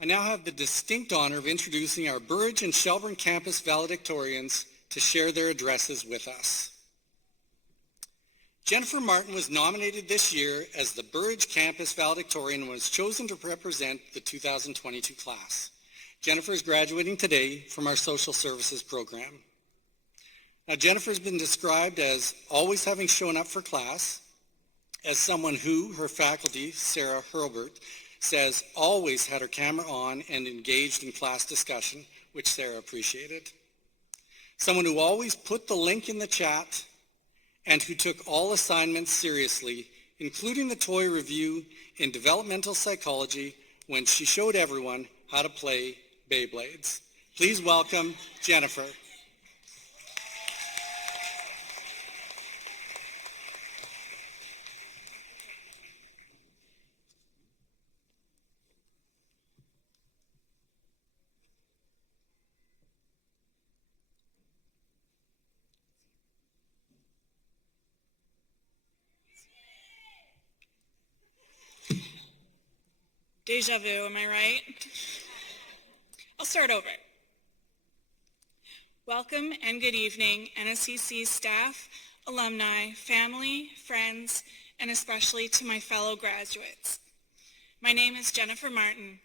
I now have the distinct honor of introducing our Burridge and Shelburne campus valedictorians to share their addresses with us. Jennifer Martin was nominated this year as the Burridge campus valedictorian and was chosen to represent the 2022 class. Jennifer is graduating today from our social services program. Now, Jennifer has been described as always having shown up for class, as someone who, her faculty, Sarah Hurlbert, says always had her camera on and engaged in class discussion, which Sarah appreciated. Someone who always put the link in the chat and who took all assignments seriously, including the toy review in developmental psychology when she showed everyone how to play Beyblades. Please welcome Jennifer. Deja vu, am I right? I'll start over. Welcome and good evening, NSCC staff, alumni, family, friends, and especially to my fellow graduates. My name is Jennifer Martin,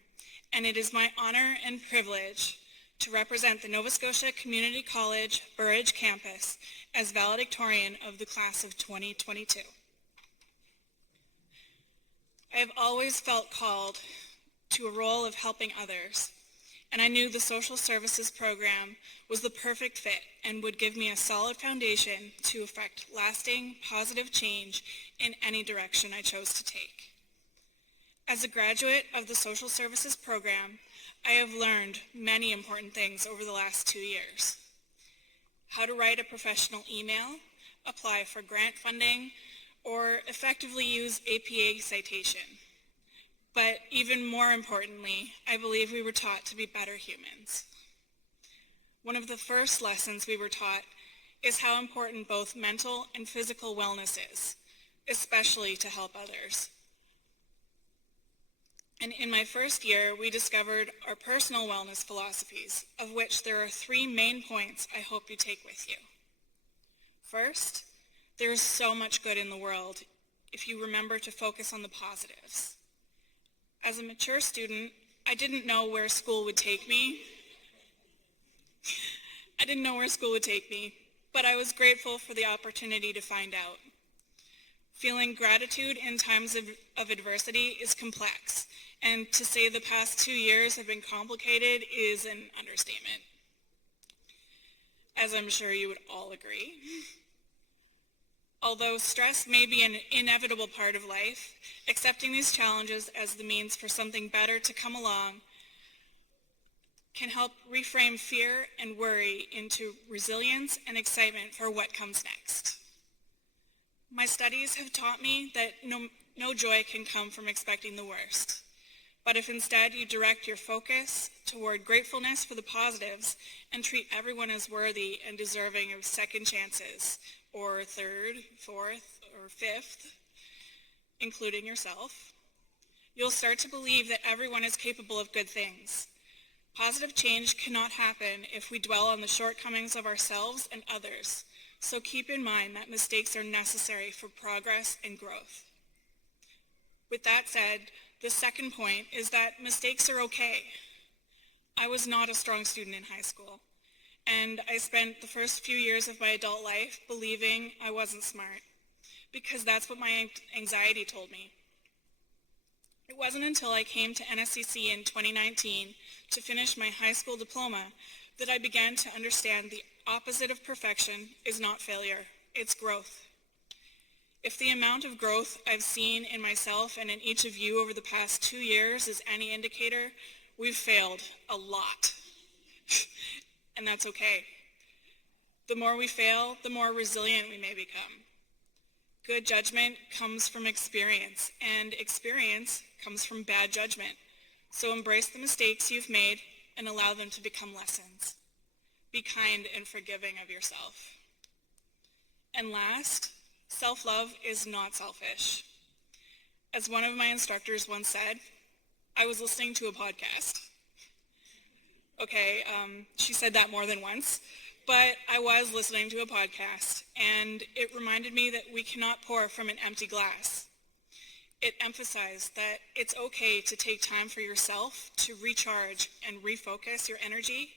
and it is my honor and privilege to represent the Nova Scotia Community College Burridge campus as valedictorian of the class of 2022. I have always felt called to a role of helping others, and I knew the social services program was the perfect fit and would give me a solid foundation to effect lasting, positive change in any direction I chose to take. As a graduate of the social services program, I have learned many important things over the last 2 years. How to write a professional email, apply for grant funding, or effectively use APA citation. But even more importantly, I believe we were taught to be better humans. One of the first lessons we were taught is how important both mental and physical wellness is, especially to help others. And in my first year, we discovered our personal wellness philosophies, of which there are 3 main points I hope you take with you. First, there is so much good in the world if you remember to focus on the positives. As a mature student, I didn't know where school would take me. But I was grateful for the opportunity to find out. Feeling gratitude in times of adversity is complex, and to say the past 2 years have been complicated is an understatement, as I'm sure you would all agree. Although stress may be an inevitable part of life, accepting these challenges as the means for something better to come along can help reframe fear and worry into resilience and excitement for what comes next. My studies have taught me that no joy can come from expecting the worst. But if instead you direct your focus toward gratefulness for the positives and treat everyone as worthy and deserving of second chances, or third, fourth, or fifth, including yourself, you'll start to believe that everyone is capable of good things. Positive change cannot happen if we dwell on the shortcomings of ourselves and others, so keep in mind that mistakes are necessary for progress and growth. With that said, the second point is that mistakes are okay. I was not a strong student in high school, and I spent the first few years of my adult life believing I wasn't smart, because that's what my anxiety told me. It wasn't until I came to NSCC in 2019 to finish my high school diploma that I began to understand the opposite of perfection is not failure, it's growth. If the amount of growth I've seen in myself and in each of you over the past 2 years is any indicator, we've failed a lot. And that's okay. The more we fail, the more resilient we may become. Good judgment comes from experience, and experience comes from bad judgment. So embrace the mistakes you've made and allow them to become lessons. Be kind and forgiving of yourself. And last, self-love is not selfish. As one of my instructors once said, I was listening to a podcast. Okay, she said that more than once, but I was listening to a podcast, and it reminded me that we cannot pour from an empty glass. It emphasized that it's okay to take time for yourself to recharge and refocus your energy,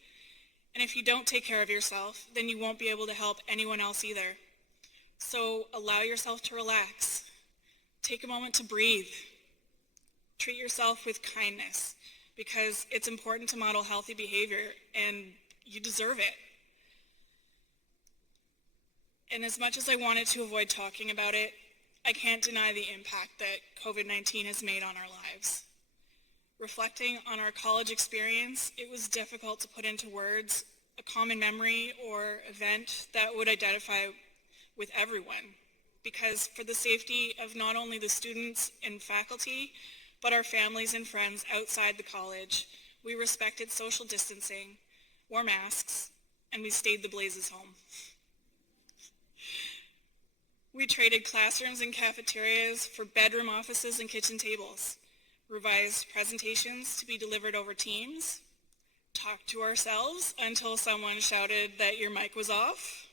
and if you don't take care of yourself, then you won't be able to help anyone else either. So allow yourself to relax. Take a moment to breathe. Treat yourself with kindness, because it's important to model healthy behavior, and you deserve it. And as much as I wanted to avoid talking about it, I can't deny the impact that COVID-19 has made on our lives. Reflecting on our college experience, it was difficult to put into words a common memory or event that would identify with everyone, because for the safety of not only the students and faculty, but our families and friends outside the college, we respected social distancing, wore masks, and we stayed the blazes home. We traded classrooms and cafeterias for bedroom offices and kitchen tables, revised presentations to be delivered over Teams, talked to ourselves until someone shouted that your mic was off,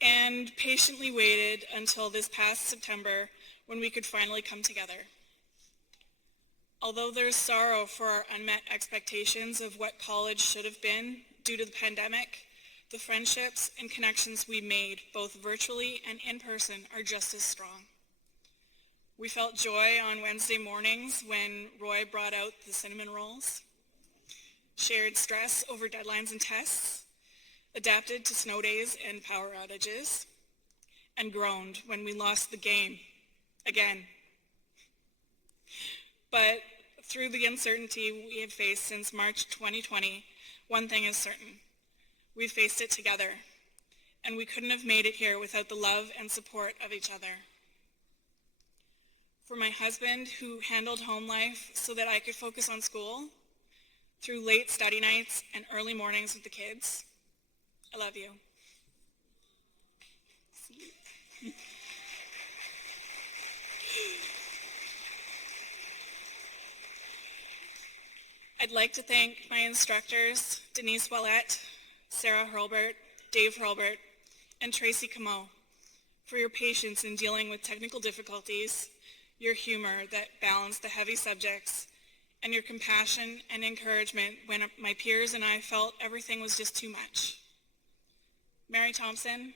and patiently waited until this past September when we could finally come together. Although there's sorrow for our unmet expectations of what college should have been due to the pandemic, the friendships and connections we made, both virtually and in person, are just as strong. We felt joy on Wednesday mornings when Roy brought out the cinnamon rolls, shared stress over deadlines and tests, adapted to snow days and power outages, and groaned when we lost the game again. But through the uncertainty we have faced since March 2020, one thing is certain. We've faced it together, and we couldn't have made it here without the love and support of each other. For my husband, who handled home life so that I could focus on school, through late study nights and early mornings with the kids, I love you. I'd like to thank my instructors, Denise Wallette, Sarah Hurlbert, Dave Hurlbert, and Tracy Camo, for your patience in dealing with technical difficulties, your humor that balanced the heavy subjects, and your compassion and encouragement when my peers and I felt everything was just too much. Mary Thompson,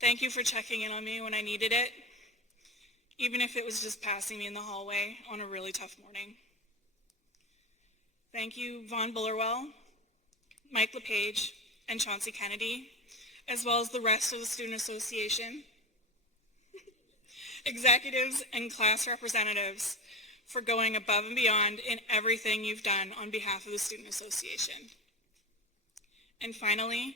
thank you for checking in on me when I needed it, even if it was just passing me in the hallway on a really tough morning. Thank you, Vaughn Bullerwell, Mike LePage, and Chauncey Kennedy, as well as the rest of the Student Association, executives and class representatives, for going above and beyond in everything you've done on behalf of the Student Association. And finally,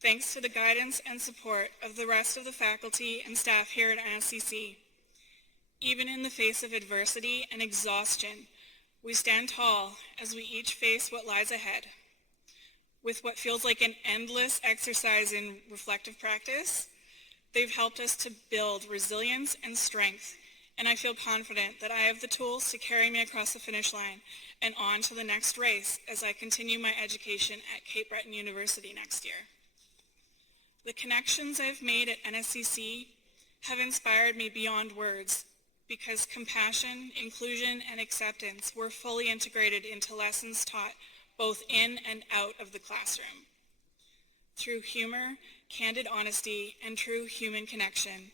thanks to the guidance and support of the rest of the faculty and staff here at NSCC. Even in the face of adversity and exhaustion, we stand tall as we each face what lies ahead. With what feels like an endless exercise in reflective practice, they've helped us to build resilience and strength, and I feel confident that I have the tools to carry me across the finish line and on to the next race as I continue my education at Cape Breton University next year. The connections I've made at NSCC have inspired me beyond words, because compassion, inclusion, and acceptance were fully integrated into lessons taught both in and out of the classroom. Through humor, candid honesty, and true human connection,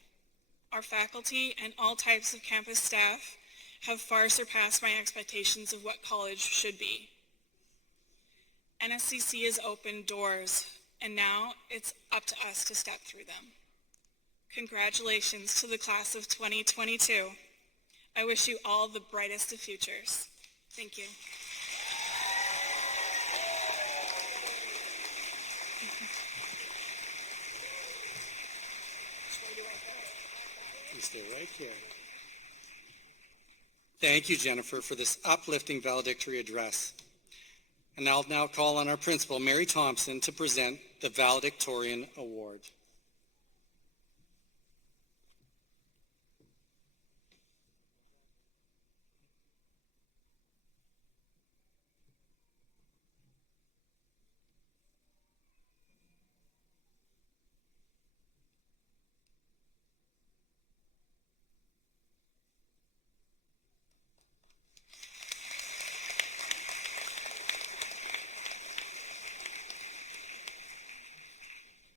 our faculty and all types of campus staff have far surpassed my expectations of what college should be. NSCC has opened doors, and now it's up to us to step through them. Congratulations to the class of 2022. I wish you all the brightest of futures. Thank you. You stay right here. Thank you, Jennifer, for this uplifting valedictory address. And I'll now call on our principal, Mary Thompson, to present the Valedictorian Award.